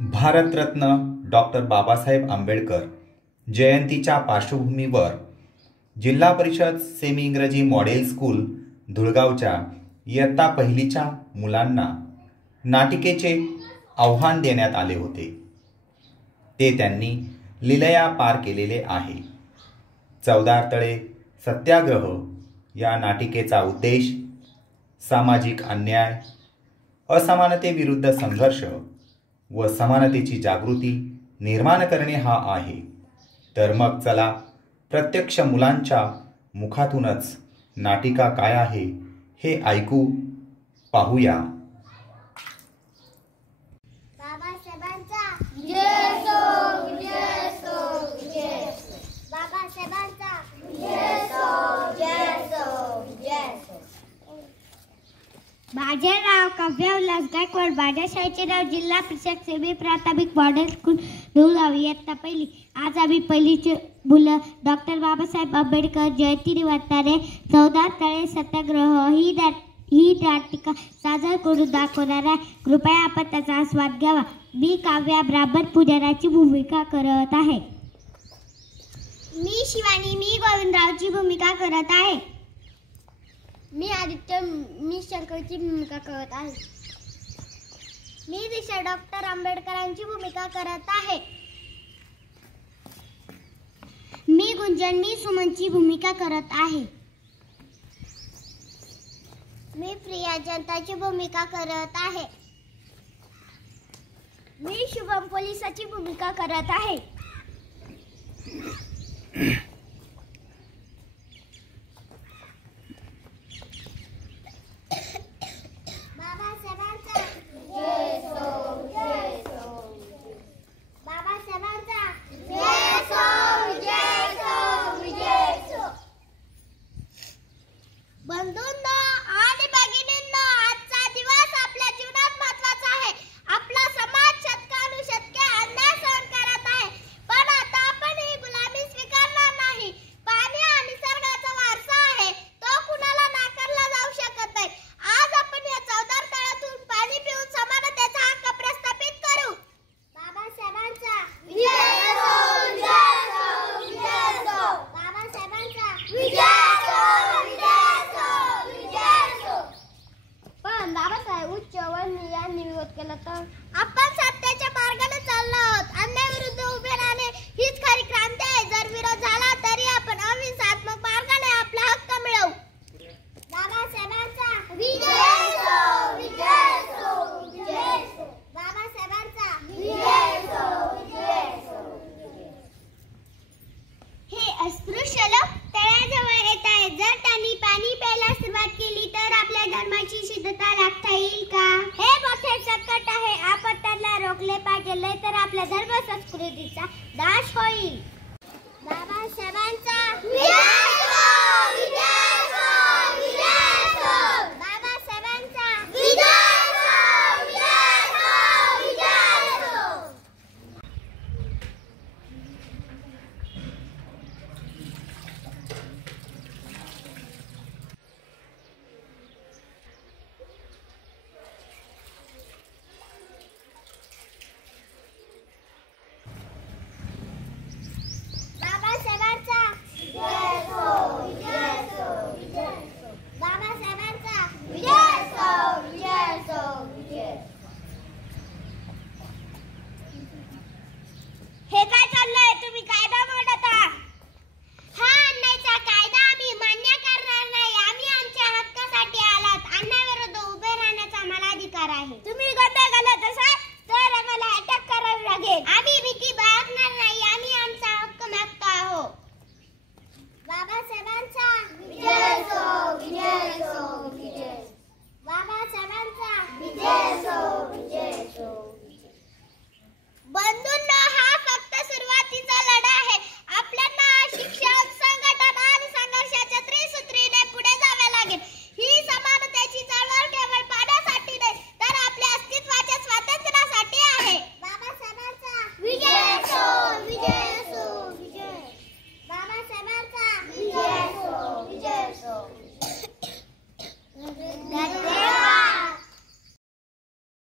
Bharat Ratna doctor Babasaheb Ambedkar जयंतीच्या पार्श्वभूमीवर जिल्हा परिषद सेमी इंग्रजी मॉडेल स्कूल धुळगावच्या इयत्ता पहिलीच्या मुलांना नाटिकेचे आव्हान देण्यात आले होते। ते त्यांनी लीलया पार केलेले आहे। 14 तळे सत्याग्रह या नाटिकेचा उद्देश सामाजिक अन्याय, असमानतेविरुद्ध संघर्ष व समानतेची जागृती निर्माण करणे हा आहे। तर मग चला प्रत्यक्ष मुलांच्या मुखातूनच नाटिका काय आहे हे ऐकू पाहूया। बाबासाहेबांचा जय सो जय सो जय सो। बाबासाहेबांचा जय सो जय सो जय सो। माझे नाव काव्या उल्हास गायकवाड। माझ्या शाळेचे नाव जिल्हा परिषद सेमी प्राथमिक मॉडेल स्कूल धुळगाव इयत्ता पहिली। आज आम्ही पहिलीचे मुलं डॉक्टर बाबासाहेब आंबेडकर जयंती निमित्ताने 14 तळे सत्याग्रह ही नाटिका सादर करून दाखवणार आहे। कृपया आपण त्याचा आस्वाद घ्यावा। मी काव्या ब्राह्मण पूजनाची भूमिका करत आहे। मी शिवानी गोविंदरावची भूमिका करत आहे। मी आदित्य शंकरची भूमिका करत आहे। मी दिशा डॉक्टर आंबेडकरांची भूमिका करत आहे। मी गुंजन सुमनची भूमिका करत आहे। मी प्रिया जनताची भूमिका करत आहे। मी शुभम पोलिसाची भूमिका करत आहे। बाबासाहेबांचा जय सो जय सो। बाबासाहेबांचा जय सो जय सो जय सो। बंधूंनो आणि भगिनींनो, आजचा दिवस आपल्या जीवनात महत्त्वाचा आहे। आपला समाज शतकानुशतके अन्याय सहन करत आहे, पण आता आपण ही गुलामी स्वीकारणार नाही। पाणी हा निसर्गाचा वारसा आहे, तो कुणाला नाकारला जाऊ शकत नाही। आज आपण या 14 तळ्यातून पाणी पिऊन समानतेचा हक्क प्रस्थापित करू। बाबासाहेबांचा जय सो जय सो जय सो। बाबासाहेबांचा जय सो जय सो जय सो। पण बाबासाहेब उच्च वर्णीय यांनी विरोध केला तर